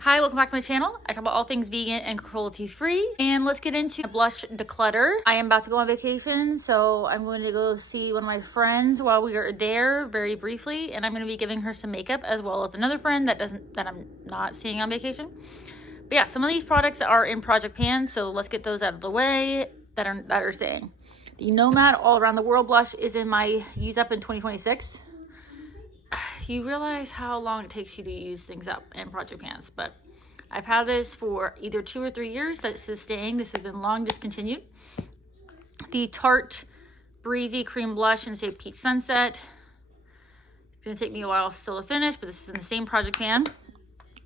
Hi, welcome back to my channel. I talk about all things vegan and cruelty-free. And let's get into blush declutter. I am about to go on vacation, so I'm going to go see one of my friends while we are there very briefly. And I'm going to be giving her some makeup as well as another friend that I'm not seeing on vacation. But yeah, some of these products are in Project Pan, so let's get those out of the way that are staying. The Nomad All Around the World blush is in my use up in 2026. You realize how long it takes you to use things up in Project Pans, but I've had this for either 2 or 3 years. This is staying. This has been long discontinued. The Tarte Breezy Cream Blush in the shade Peach Sunset. It's going to take me a while still to finish, but this is in the same Project Pan.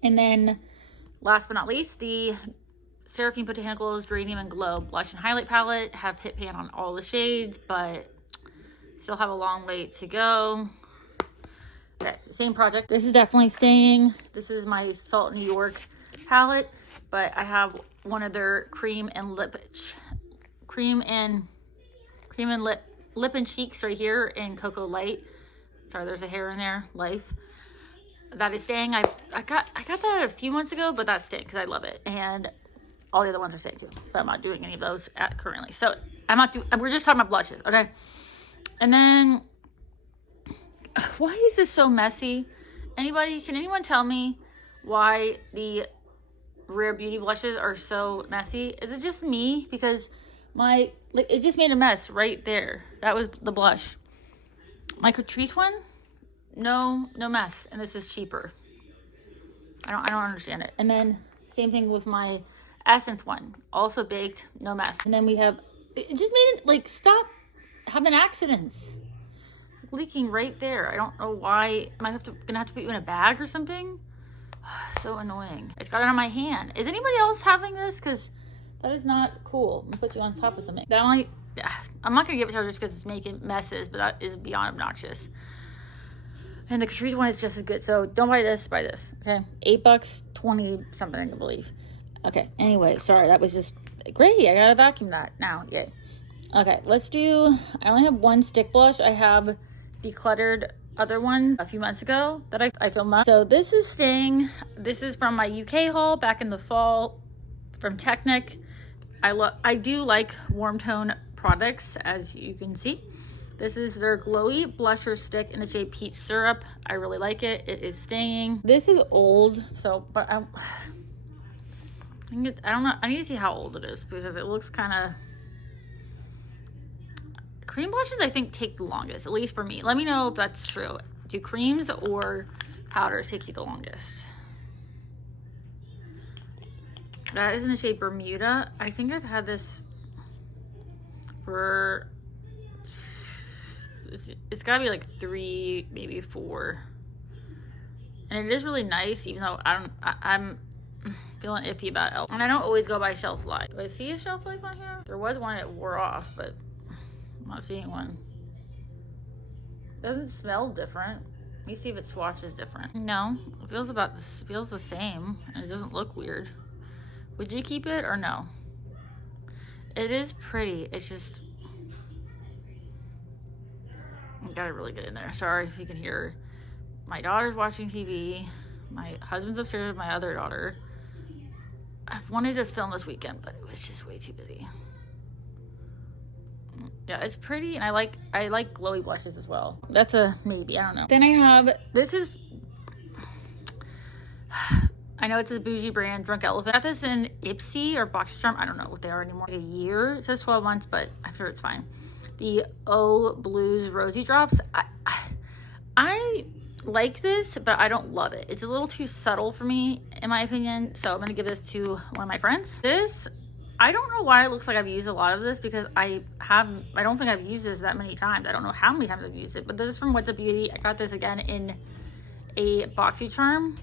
And then, last but not least, the Seraphine Botanicals Geranium and Glow Blush and Highlight Palette. Have hit pan on all the shades, but still have a long way to go. Okay, same project. This is definitely staying. This is my Salt New York palette, but I have one of their cream and lip and cheeks right here in Cocoa Light. Sorry, there's a hair in there. Life. That is staying. I got that a few months ago, but that's staying because I love it, and all the other ones are staying too. But I'm not doing any of those currently. So we're just talking about blushes, okay? And then, why is this so messy? Can anyone tell me why the Rare Beauty blushes are so messy? Is it just me? Because it just made a mess right there. That was the blush. My Catrice one, no mess, and this is cheaper. I don't understand it. And then same thing with my Essence one, also baked, no mess. And then we have, it just made it stop having accidents. Leaking right there. I don't know why. Am I gonna have to put you in a bag or something? So annoying. I just got it on my hand. Is anybody else having this? Because that is not cool. I'm gonna put you on top of something. I'm not gonna give it to her just because it's making messes, but that is beyond obnoxious. And the Catrice one is just as good. So don't buy this, buy this. Okay, $8, 20 something, I believe. Okay. Anyway, sorry, that was just great. I gotta vacuum that now. Yay. Okay, let's do. I only have one stick blush. I have Decluttered other one a few months ago that I filmed that. So this is staying. This is from my UK haul back in the fall from Technic. I do like warm tone products, as you can see. This is their glowy blusher stick in the shade Peach Syrup. I really like it. It is staying. This is old, but I don't know. I need to see how old it is because it looks kind of. Cream blushes, I think, take the longest, at least for me. Let me know if that's true. Do creams or powders take you the longest? That is in the shade Bermuda. I think I've had this for, it's gotta be like 3, maybe 4. And it is really nice, even though I'm feeling iffy about it. And I don't always go by shelf life. Do I see a shelf life on here? There was one that wore off, but I'm not seeing one. Doesn't smell different. Let me see if it swatches different. No, it feels the same, and it doesn't look weird. Would you keep it or no? It is pretty. It's just, I gotta really get in there. Sorry if you can hear my daughter's watching TV. My husband's upstairs with my other daughter. I've wanted to film this weekend, but it was just way too busy. Yeah, it's pretty, and I like glowy blushes as well. That's a maybe, I don't know. Then I have, I know it's a bougie brand, Drunk Elephant. I got this in Ipsy or Boxycharm. I don't know what they are anymore. A year. It says 12 months, but I'm sure it's fine. The O Blues Rosy Drops. I like this, but I don't love it. It's a little too subtle for me, in my opinion. So I'm going to give this to one of my friends. I don't know why it looks like I've used a lot of this because I don't think I've used this that many times. I don't know how many times I've used it, but this is from What's Up Beauty. I got this again in a Boxycharm.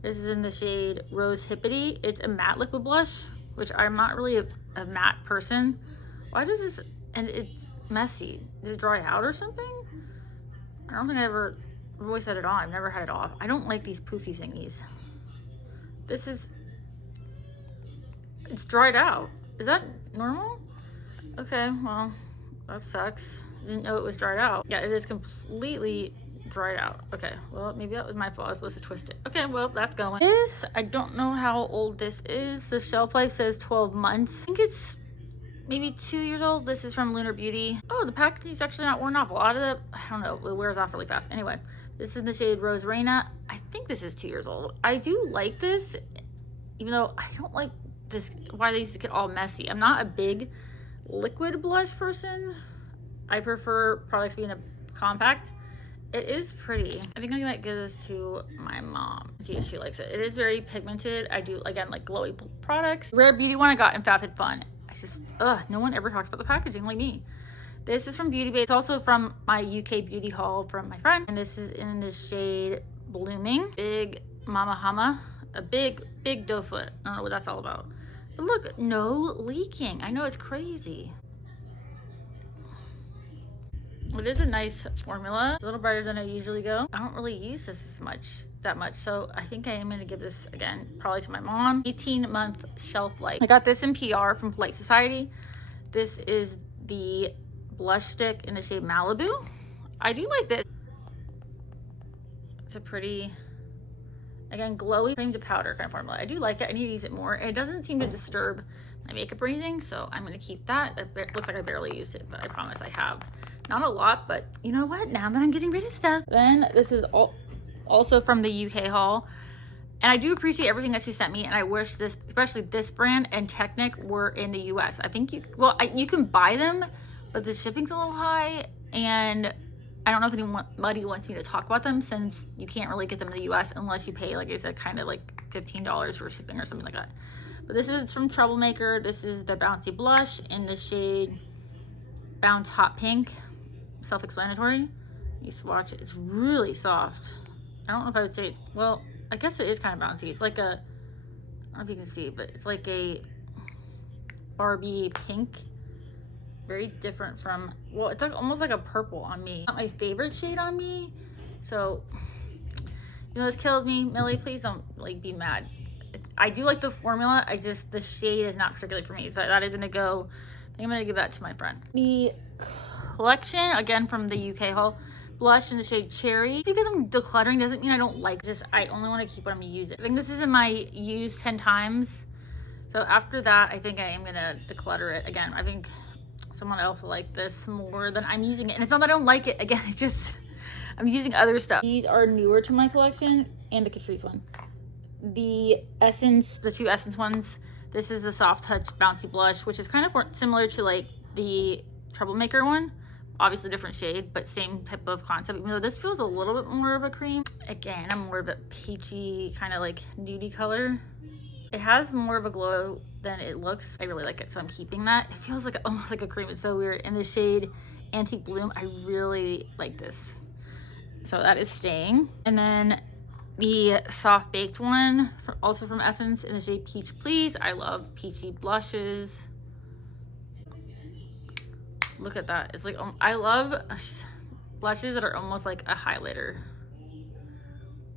This is in the shade Rose Hippity. It's a matte liquid blush, which I'm not really a matte person. Why does this, and it's messy. Did it dry out or something? I don't think I've always had it on. I've never had it off. I don't like these poofy thingies. It's dried out. Is that normal? Okay, well, that sucks. I didn't know it was dried out. Yeah, it is completely dried out. Okay, well, maybe that was my fault. I was supposed to twist it. Okay, well, that's going. This, I don't know how old this is. The shelf life says 12 months. I think it's maybe 2 years old. This is from Lunar Beauty. Oh, the packaging is actually not worn off. A lot of the, I don't know, it wears off really fast. Anyway, this is in the shade Rose Reina. I think this is 2 years old. I do like this, even though I don't like this, why these get all messy. I'm not a big liquid blush person. I prefer products being a compact. It is pretty. I think I might give this to my mom. See if she likes it. It is very pigmented. I do, again, like glowy products. Rare Beauty one I got in FabFitFun. I just, no one ever talks about the packaging like me. This is from Beauty Bay. It's also from my UK beauty haul from my friend. And this is in the shade Blooming. Big Mama Hama. A big doe foot. I don't know what that's all about. But look, no leaking. I know, it's crazy. It is a nice formula, a little brighter than I usually go. I don't really use this that much, so I think I am gonna give this, again, probably to my mom. 18-month shelf life. I got this in PR from Polite Society. This is the blush stick in the shade Malibu. I do like this. It's a pretty, again, glowy cream to powder kind of formula. I do like it. I need to use it more, and it doesn't seem to disturb my makeup or anything, so I'm gonna keep that. It looks like I barely used it, but I promise I have. Not a lot, but you know what? Now that I'm getting rid of stuff. Then this is also from the UK haul. And I do appreciate everything that she sent me, and I wish this, especially this brand and Technic, were in the US. I think you can buy them, but the shipping's a little high, and I don't know if anybody wants me to talk about them, since you can't really get them in the US unless you pay, like I said, kind of like $15 for shipping or something like that. But this is from Troublemaker. This is the Bouncy Blush in the shade Bounce Hot Pink. Self-explanatory. You swatch it. It's really soft. I don't know if I would say, well, I guess it is kind of bouncy. It's like a, I don't know if you can see, but it's like a Barbie pink. Very different from, well, it's like almost like a purple on me. Not my favorite shade on me. So, you know, this kills me. Millie, please don't like be mad. I do like the formula. The shade is not particularly for me. So that is gonna go, I think I'm gonna give that to my friend. The collection, again from the UK haul, blush in the shade Cherry. Because I'm decluttering doesn't mean I don't like this. I only want to keep what I'm using. I think this is in my use 10 times. So after that, I think I am gonna declutter it. Again, I think someone else will like this more than I'm using it. And it's not that I don't like it. Again, it's just, I'm using other stuff. These are newer to my collection, and the Catrice one. The Essence, the two Essence ones. This is the Soft Touch Bouncy Blush, which is kind of similar to like the Troublemaker one. Obviously different shade, but same type of concept, even though this feels a little bit more of a cream. Again, I'm more of a peachy kind of like nudie color. It has more of a glow than it looks. I really like it, so I'm keeping that. It feels like almost like a cream. It's so weird. In the shade Antique Bloom, I really like this, so that is staying. And then the Soft Baked one, also from Essence, in the shade Peach Please. I love peachy blushes. Look at that. It's like, I love blushes that are almost like a highlighter.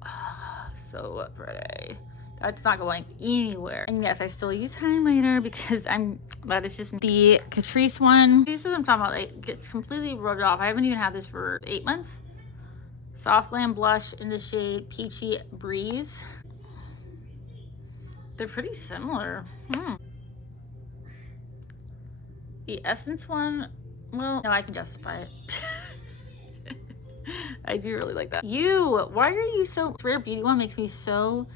Oh, so pretty. That's not going anywhere. And yes, I still use highlighter because that is just the Catrice one. This is what I'm talking about. It gets completely rubbed off. I haven't even had this for 8 months. Soft Glam blush in the shade Peachy Breeze. They're pretty similar. The Essence one, well, no, I can justify it. I do really like that. Why are you so, this Rare Beauty one makes me so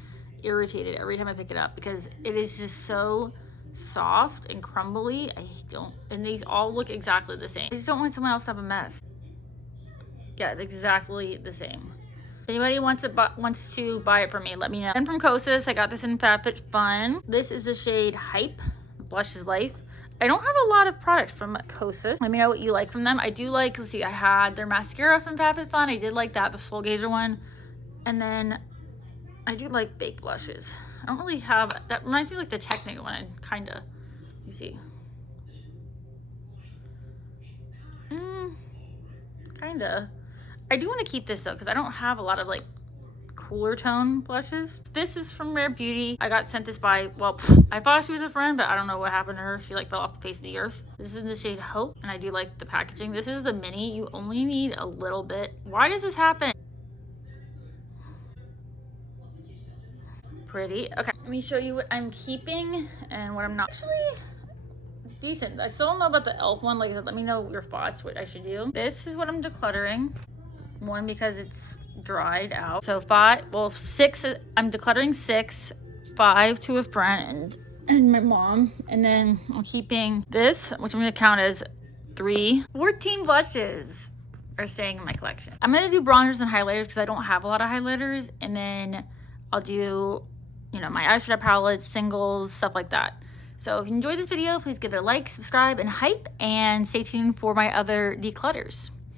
irritated every time I pick it up, because it is just so soft and crumbly. And these all look exactly the same. I just don't want someone else to have a mess. Yeah, it's exactly the same. If anybody wants to buy it from me, let me know. And from Kosas, I got this in FabFitFun. This is the shade Hype, Blush is Life. I don't have a lot of products from Kosas. Let me know what you like from them. I do like, let's see, I had their mascara from FabFitFun. I did like that, the Soul Gazer one. And then I do like baked blushes. I don't really have, that reminds me of like the Technic one, kinda. Let me see. Kinda. I do want to keep this though, because I don't have a lot of like cooler tone blushes. This is from Rare Beauty. I got sent this by, well, I thought she was a friend, but I don't know what happened to her. She like fell off the face of the earth. This is in the shade Hope, and I do like the packaging. This is the mini. You only need a little bit. Why does this happen? pretty. Okay, let me show you what I'm keeping and what I'm not. Actually, decent. I still don't know about the e.l.f. one. Like I said, let me know your thoughts, what I should do. This is what I'm decluttering. One, because it's dried out. So 5, well 6, I'm decluttering 6, 5 to a friend and my mom. And then I'm keeping this, which I'm gonna count as 3. 14 blushes are staying in my collection. I'm gonna do bronzers and highlighters because I don't have a lot of highlighters. And then I'll do, you know, my eyeshadow palettes, singles, stuff like that. So if you enjoyed this video, please give it a like, subscribe, and hype, and stay tuned for my other declutters.